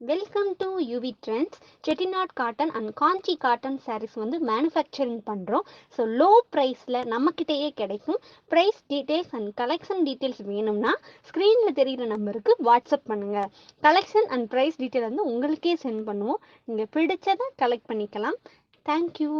Welcome to UV Trendz. Chettinad Cotten and Kanchi Cotton sarees வந்து manufacturing பண்ணுறோம். So low ப்ரைஸில் நம்மக்கிட்டேயே கிடைக்கும். Price details and collection details வேணும்னா ஸ்க்ரீனில் தெரிகிற நம்பருக்கு வாட்ஸ்அப் பண்ணுங்கள். கலெக்ஷன் அண்ட் ப்ரைஸ் டீட்டெயில் வந்து உங்களுக்கே சென்ட் பண்ணுவோம். நீங்கள் பிடிச்சதை கலெக்ட் பண்ணிக்கலாம். தேங்க்யூ.